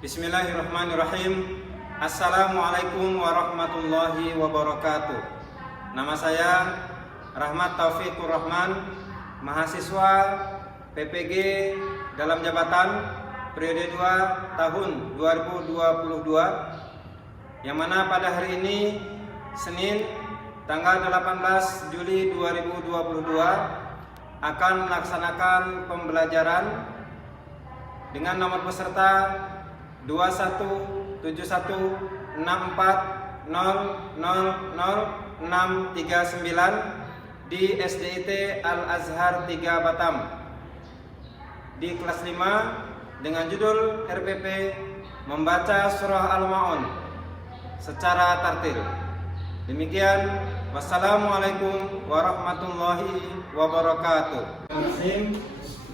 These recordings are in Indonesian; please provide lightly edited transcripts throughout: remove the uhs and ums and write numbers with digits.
Bismillahirrahmanirrahim. Assalamualaikum warahmatullahi wabarakatuh. Nama saya Rahmat Taufikur Rahman, mahasiswa PPG dalam jabatan periode 2 tahun 2022, yang mana pada hari ini Senin tanggal 18 Juli 2022 akan melaksanakan pembelajaran dengan nomor peserta 2171640000639 di SDIT Al-Azhar 3 Batam di kelas 5 dengan judul RPP membaca surah Al-Ma'un secara tartil. Demikian, wassalamualaikum warahmatullahi wabarakatuh.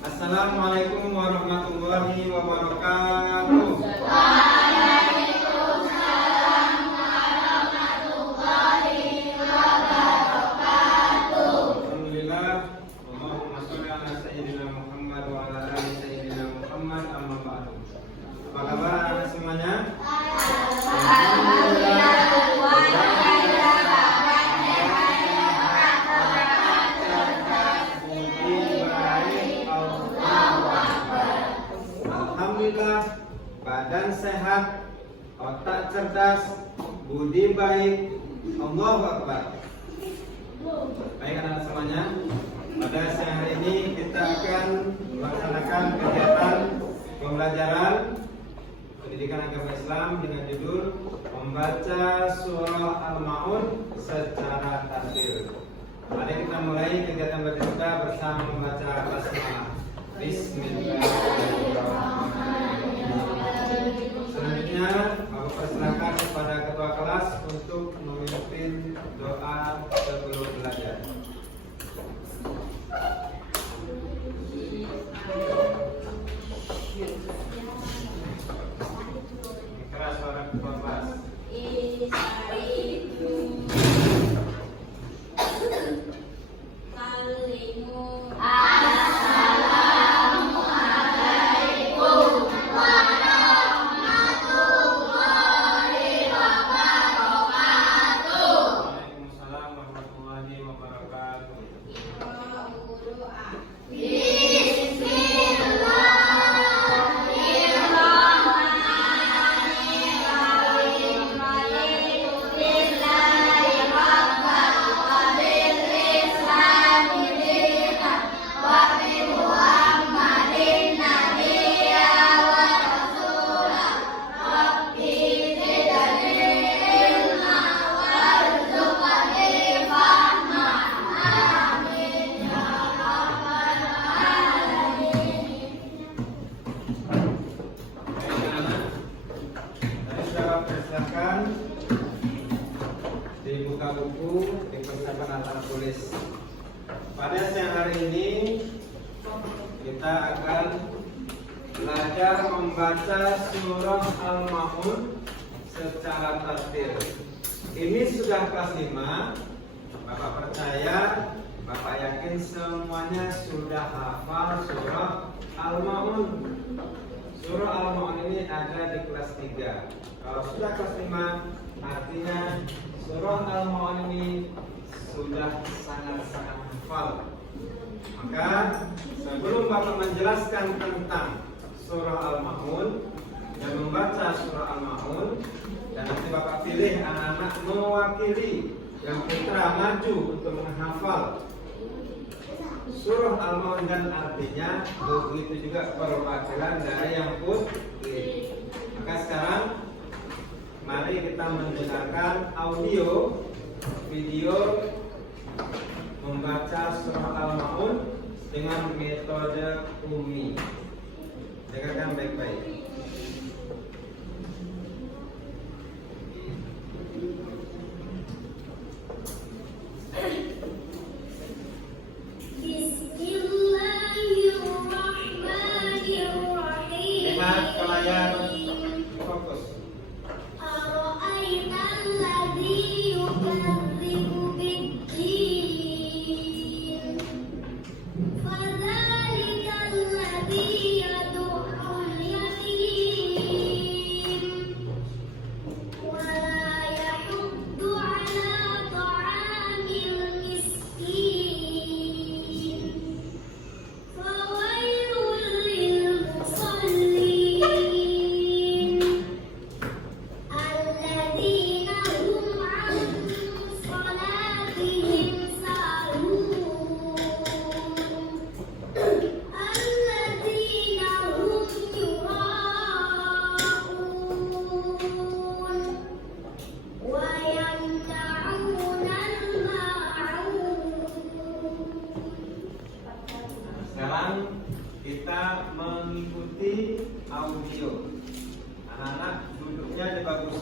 Assalamualaikum warahmatullahi wabarakatuh. Waalaikumsalam warahmatullahi wabarakatuh. Alhamdulillah. Allahumma sholli ala sayyidina Muhammad wa ala ali sayyidina Muhammad, amma ba'du. Apa kabar anak semuanya? Alhamdulillah. Alhamdulillah, badan sehat, otak cerdas, budi baik. Allahu Akbar. Baik anak semuanya, pada siang hari ini kita akan melaksanakan kegiatan pembelajaran pendidikan agama Islam dengan judul membaca surah Al-Ma'un secara tartil. Mari kita mulai kegiatan belajar kita bersama membaca basmalah. Bismillahirrahmanirrahim. Selanjutnya, aku persilakan kepada ketua kelas untuk memimpin doa sebelum belajar. Keras suara ketua kelas. Dibuka buku, dipersiapkan alat tulis. Pada siang hari ini kita akan belajar membaca surah Al-Ma'un secara tartil. Ini sudah kelas 5. Bapak percaya, Bapak yakin semuanya sudah hafal surah Al-Ma'un. Surah Al-Ma'un ini ada di kelas 3. Kalau sudah kelas 5, artinya surah Al-Ma'un ini sudah sangat-sangat hafal. Maka sebelum Bapak menjelaskan tentang surah Al-Ma'un dan membaca surah Al-Ma'un, dan nanti Bapak pilih anak-anak mewakili yang putra maju untuk menghafal surah Al-Ma'un dan artinya, begitu juga perwakilan dari yang putri. Maka sekarang mari kita mendengarkan audio video membaca surah Al-Ma'un dengan metode Umi. Dengarkan baik-baik. Lihat ke layar, fokus. فذلك الذي يدعو اليتيم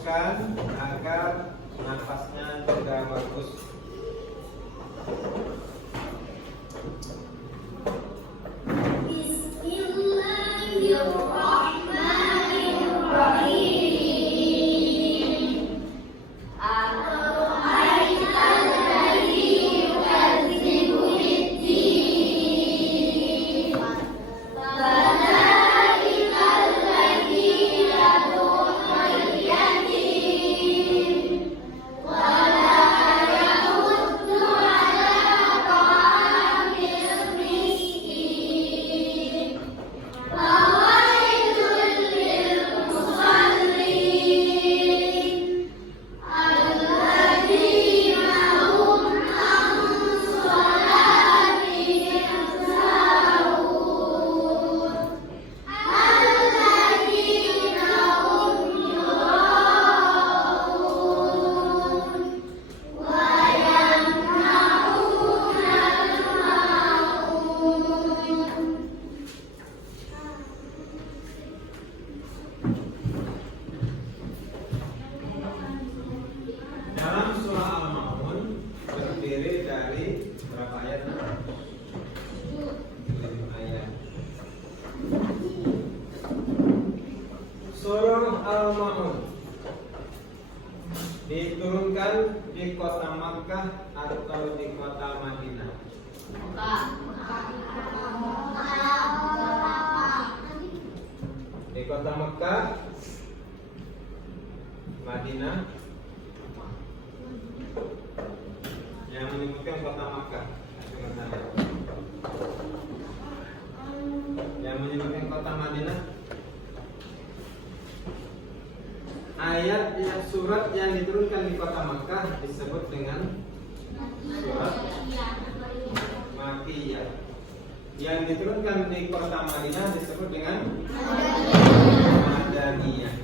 fokuskan agar nafasnya juga bagus. Dalam surah Al-Ma'un terdiri dari berapa ayat? 7 ayat. Surah Al-Ma'un diturunkan di kota Makkah atau di kota Madinah? Di kota Makkah, Madinah. Yang menyebutkan kota Makkah, yang menyebutkan kota Madinah. Ayat yang surat yang diturunkan di kota Makkah disebut dengan surat Makkiyah. Yang diturunkan di kota Madinah disebut dengan Madaniyah.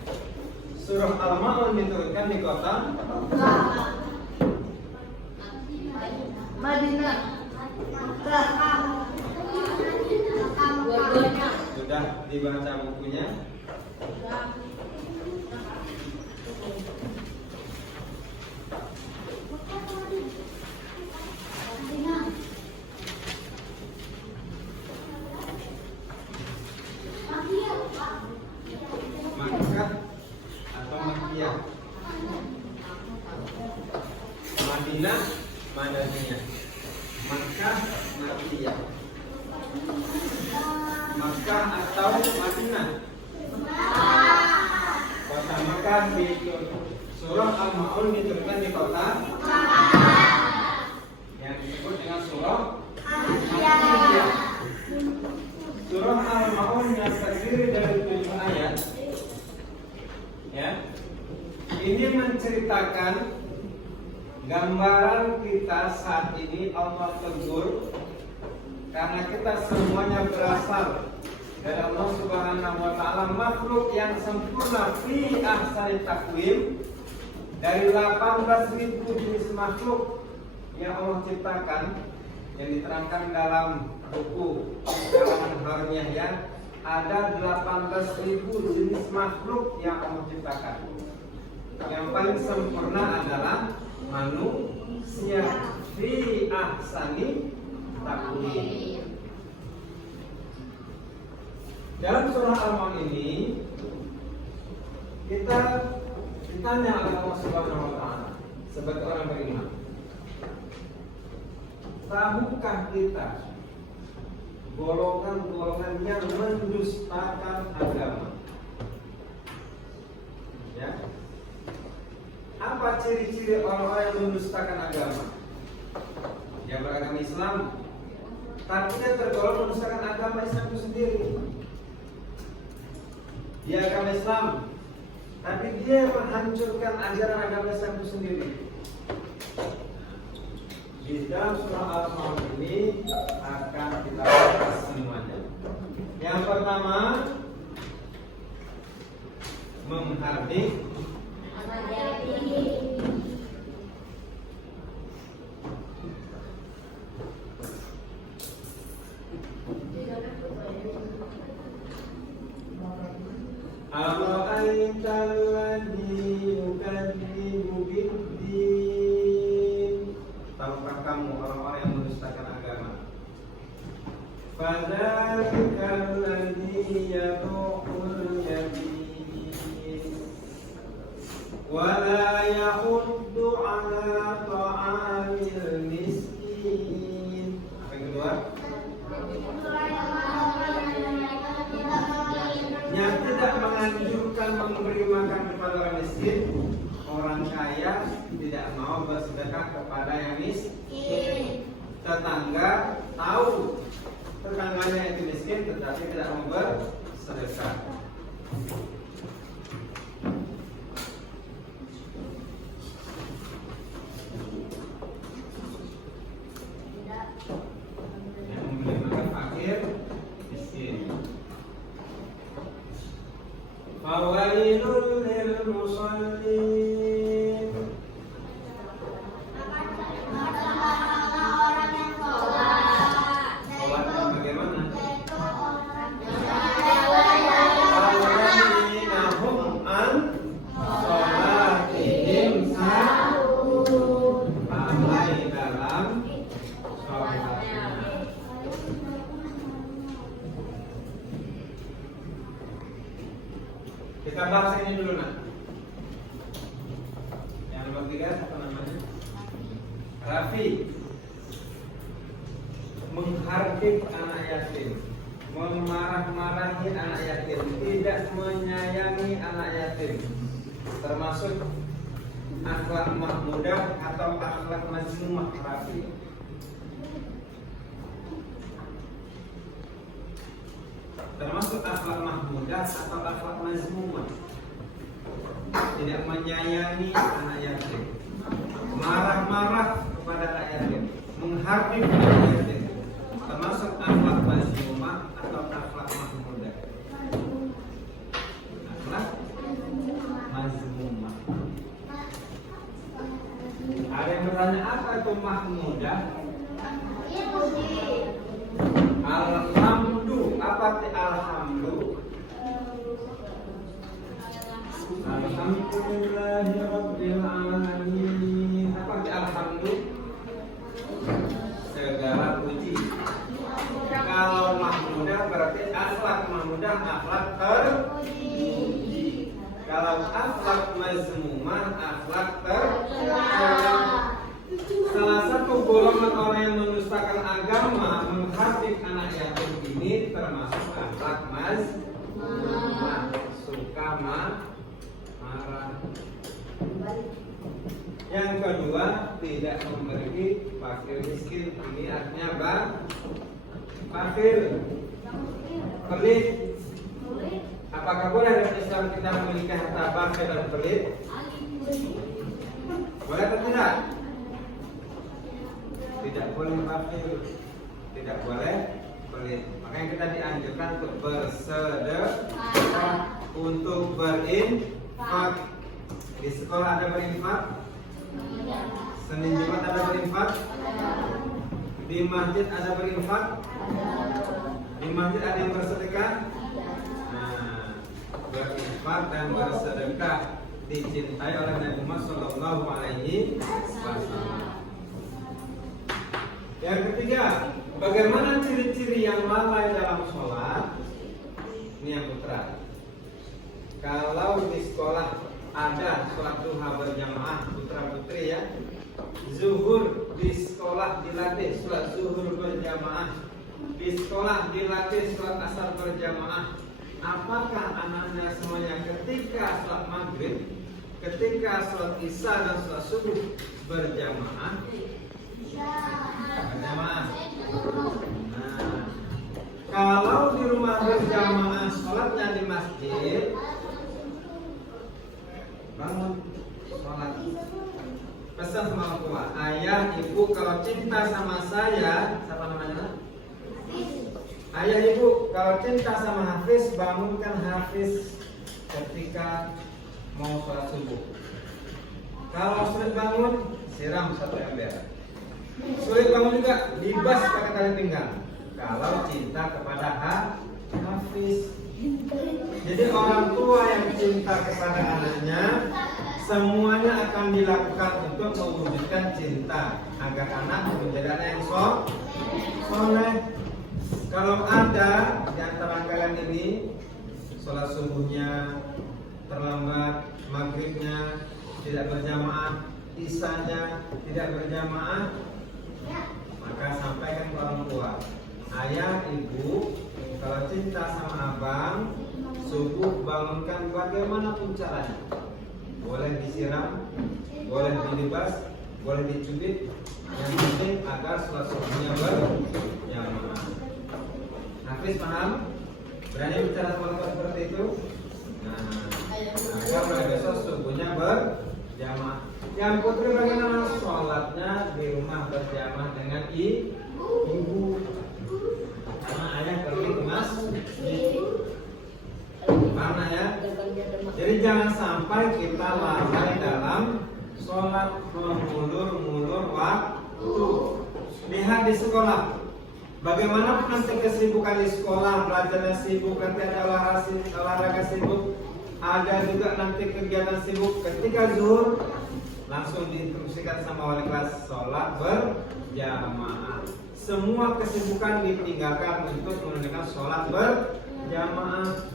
Surah Al-Ma'un diturunkan di kota Madinah. Sudah dibaca bukunya? Makkah atau Makkiyah? Madinah, Madaniyah. Makkah, Makkiyah. Makkah atau Madinah? Kota Makkah di surah Al-Ma'un diturunkan di kota yang disebut dengan surah Makkiyah. Surah Al-Ma'un yang terdiri dari 7 ayat, ya, ini menceritakan gambaran kita saat ini. Allah tegur karena kita semuanya berasal dari Allah Subhanahu wa taala, makhluk yang sempurna fi ahsani takwim. Dari 18.000 jenis makhluk yang Allah ciptakan, yang diterangkan dalam buku karangan Harun Yahya, ada 18.000 jenis makhluk yang Allah ciptakan. Yang paling sempurna adalah manusia fi ahsani takwim. Dalam surah Al-Ma'un ini kita ditanya oleh Allah Subhanahu wa taala sebagai orang beriman, tahukah kita golongan-golongan yang mendustakan agama? Ya. Apa ciri-ciri orang-orang yang mendustakan agama? Dia beragama Islam, tapi dia tergolong mendustakan agama Islam itu sendiri. Dia agama Islam, tapi dia menghancurkan ajaran agama Islam itu sendiri. Di dalam surah Al-Ma'un ini akan kita bahas semuanya. Yang pertama, menghardik أَرَأَيْتَ الَّذِي Fadzalika alladzi yad'ul yatim wa la yahuddu 'ala ta'amil miskin. Apa yang kedua? Yang tidak menganjurkan memberi makan kepada orang miskin. Orang kaya tidak mau bersedekah kepada yang miskin. Tetangga tahu tetangganya itu miskin tetapi tidak mau bersedekah. Yang memberi makan fakir miskin. Fawailul lil musallin. Salat bagaimana? Alladzina hum an salatihim sahun. Lalai dalam salatnya. Kita bahas ini dulu nak. Yang nomor 3 apa namanya? Rafi. Menghardik anak yatim, memarah-marahi anak yatim, tidak menyayangi anak yatim, termasuk akhlak mahmudah atau akhlak mazmumah. Rafi. Termasuk akhlak mahmudah atau akhlak mazmumah. Tidak menyayangi anak yatim, marah-marah kepada anak yatim, menghardik anak yatim, termasuk akhlak mazmumah atau akhlak mahmudah. Akhlak mazmumah. Ada yang bertanya apa itu mahmudah? Alhamdu, apa arti alhamdu? Alhamdulillahi rabbil alamin. Apa arti alhamdu? Segala puji. Kalau mahmudah berarti akhlak mahmudah, akhlak terpuji. Kalau akhlak mazmumah, akhlak tercela. Salah satu golongan orang yang mendustakan agama, menghardik anak yatim ini termasuk akhlak mazmumah, suka marah. Yang kedua, tidak memberi fakir miskin. Ini artinya apa? Fakir, pelit. Apakah boleh dalam Islam kita memiliki harta fakir dan pelit? Boleh atau tidak? Tidak boleh fakir, tidak boleh pelit. Makanya kita dianjurkan untuk bersedekah, untuk berinfak. Di sekolah ada berinfak, Senin Jumat ada berinfak, di masjid ada berinfak, di masjid ada yang bersedekah. Nah, berinfak dan bersedekah dicintai oleh Nabi Muhammad SAW. Yang ketiga, bagaimana ciri-ciri yang lalai dalam sholat? Ini yang putra. Kalau di sekolah ada sholat duha berjamaah putra putri ya, zuhur di sekolah dilatih sholat zuhur berjamaah, di sekolah dilatih sholat asar berjamaah. Apakah anaknya semuanya ketika sholat maghrib, ketika sholat isya dan sholat subuh berjamaah? Berjamaah. Nah, kalau di rumah berjamaah sholatnya di masjid, bangun sholat. Pesan sama orang tua, ayah, ibu kalau cinta sama saya, siapa namanya? Ayah, ibu kalau cinta sama Hafiz, bangunkan Hafiz ketika mau sholat subuh. Kalau sulit bangun, siram 1 ember. Sulit bangun juga, libas pakai tali pinggang. Kalau cinta kepada Hafiz. Jadi orang tua yang cinta kepada anaknya, semuanya akan dilakukan untuk mewujudkan cinta agar anak menjadi anak yang soleh. Kalau ada di antara kalian ini sholat subuhnya terlambat, maghribnya tidak berjamaah, isanya tidak berjamaah, maka sampaikan ke orang tua. Ayah, ibu, kalau cinta sama abang, subuh bangunkan bagaimanapun caranya. Boleh disiram, boleh dilibas, boleh dicubit, yang penting agar sholat subuhnya berjamaah. Hafiz paham? Berani bicara sama orang seperti itu? Nah, agar mulai besok subuhnya berjamaah. Yang putri bagaimana sholatnya di rumah berjamaah dengan ibu? Karena ayah pergi ke masjid. Mana ya? Jadi jangan sampai kita lalai dalam sholat, mengulur-ngulur waktu. Lihat di sekolah. Bagaimana nanti kesibukan di sekolah, belajarnya sibuk, nanti ada olahraga sibuk, ada juga nanti kegiatan sibuk. Ketika zuhur langsung diinstruksikan sama wali kelas sholat berjamaah. Semua kesibukan ditinggalkan untuk menunaikan sholat berjamaah.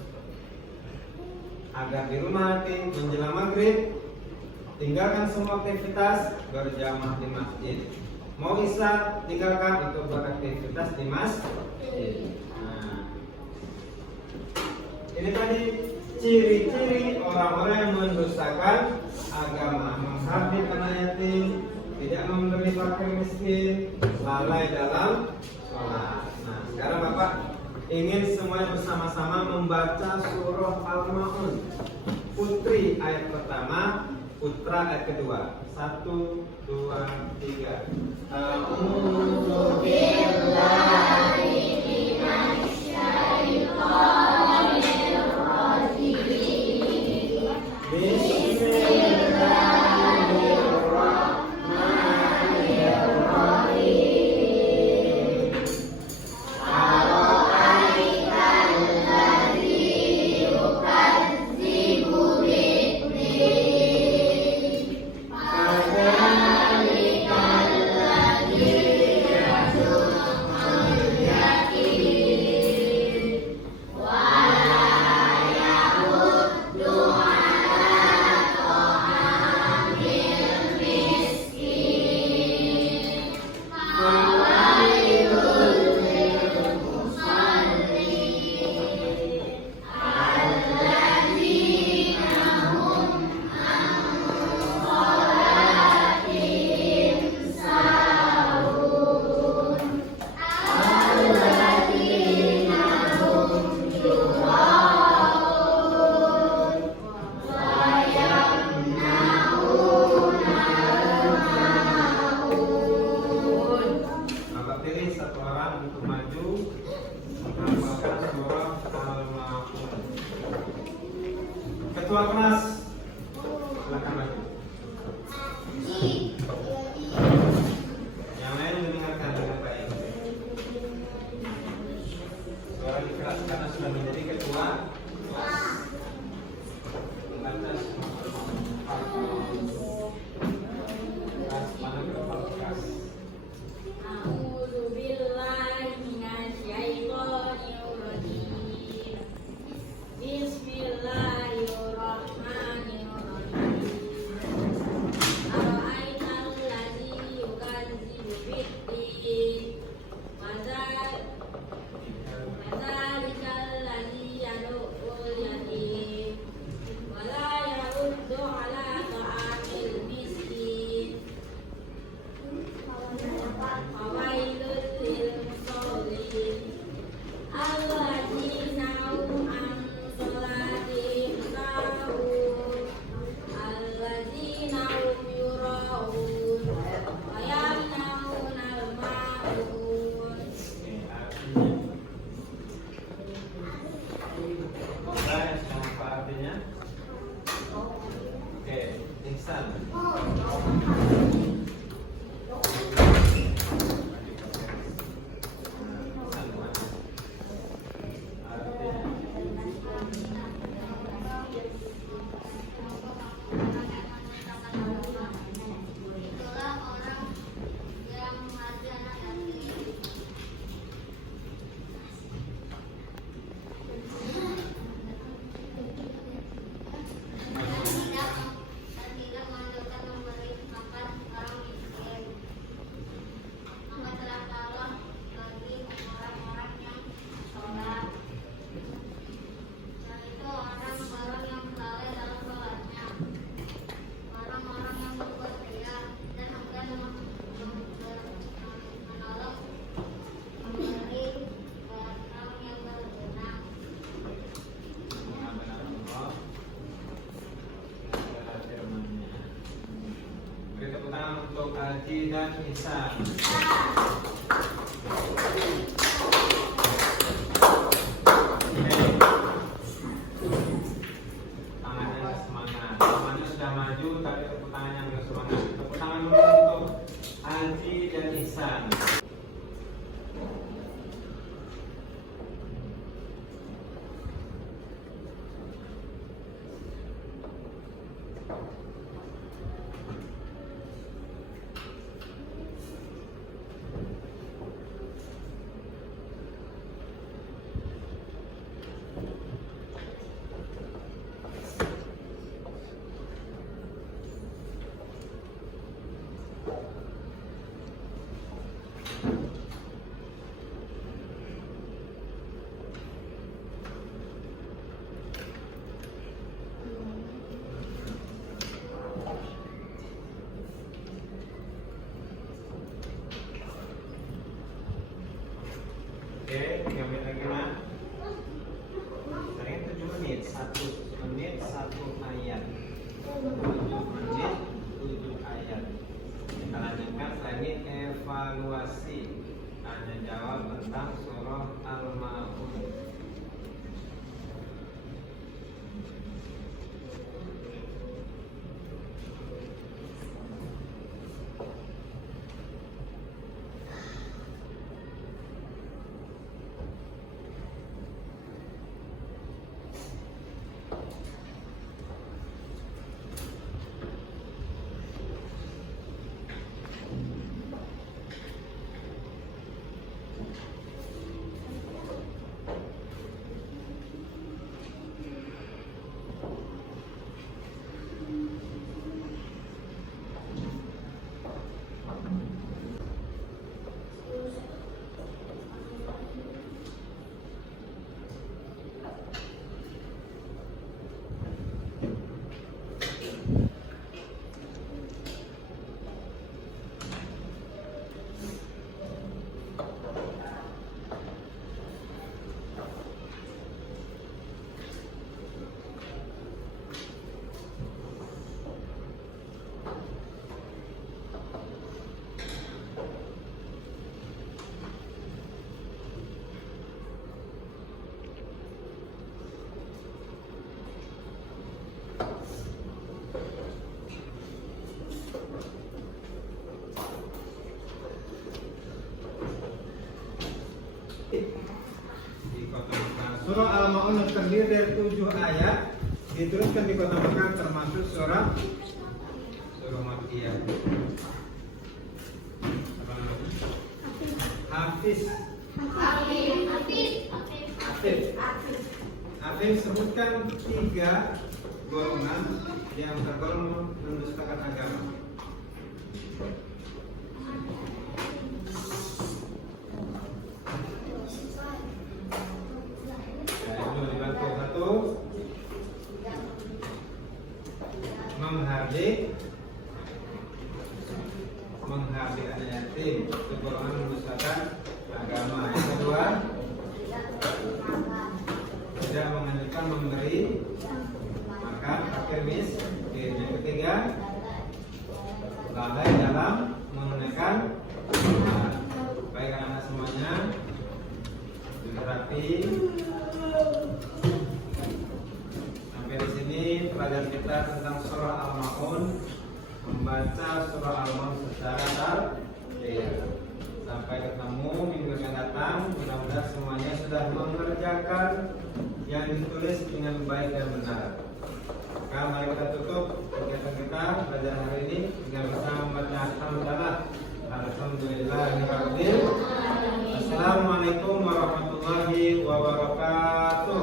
Agar di rumah nanti menjelang maghrib tinggalkan semua aktivitas berjamaah di masjid. Mau isya tinggalkan untuk beraktivitas di masjid. Nah, ini tadi ciri-ciri orang-orang yang mendustakan agama, menghardik anak yatim, tidak memberi fakir miskin, lalai dalam sholat. Nah, sekarang Bapak ingin semuanya bersama-sama membaca surah Al-Ma'un. Putri ayat pertama, putra ayat kedua. 1, 2, 3. A'udzu billahi minasyaitonir rajim. Ketua kelas, silakan maju. Yang lain mendengarkan dengan baik. Suara di kelas karena sudah menjadi ketua kelas. Haji dan Ihsan. Tangannya semangat. Tangannya sudah maju tapi tepuk tangannya belum semangat. Tepuk tangan dulu untuk Haji dan Ihsan. Oke, 3 menit lagi mah. Sekarang 7 menit, 1 menit 1 ayat. 7 menit 7 ayat. Kita lanjutkan lagi evaluasi. Tanya jawab tentang surah Al-Maun. Surah Al-Maun terdiri dari 7 ayat, diturunkan di kota Mekah, termasuk surah Makkiyah. Apa namanya? Hafiz. Sebutkan 3 golongan yang tergolong mendustakan agama. Menghardik anak yatim, itu golongan mendustakan agama. Yang kedua, tidak menganjurkan memberi makan fakir miskin. Yang ketiga, lalai dalam menunaikan zakat. Baik anak-anak semuanya, duduk rapi. Sampai di sini pelajaran kita tentang surah Al-Maun, membaca surah Al-Maun secara tertib. Sampai ketemu minggu yang datang, mudah-mudahan semuanya sudah mengerjakan yang ditulis dengan baik dan benar. Maka mari kita tutup kegiatan kita pelajaran hari ini dengan bersama membaca Alhamdulillahirabbil. Assalamualaikum warahmatullahi wabarakatuh.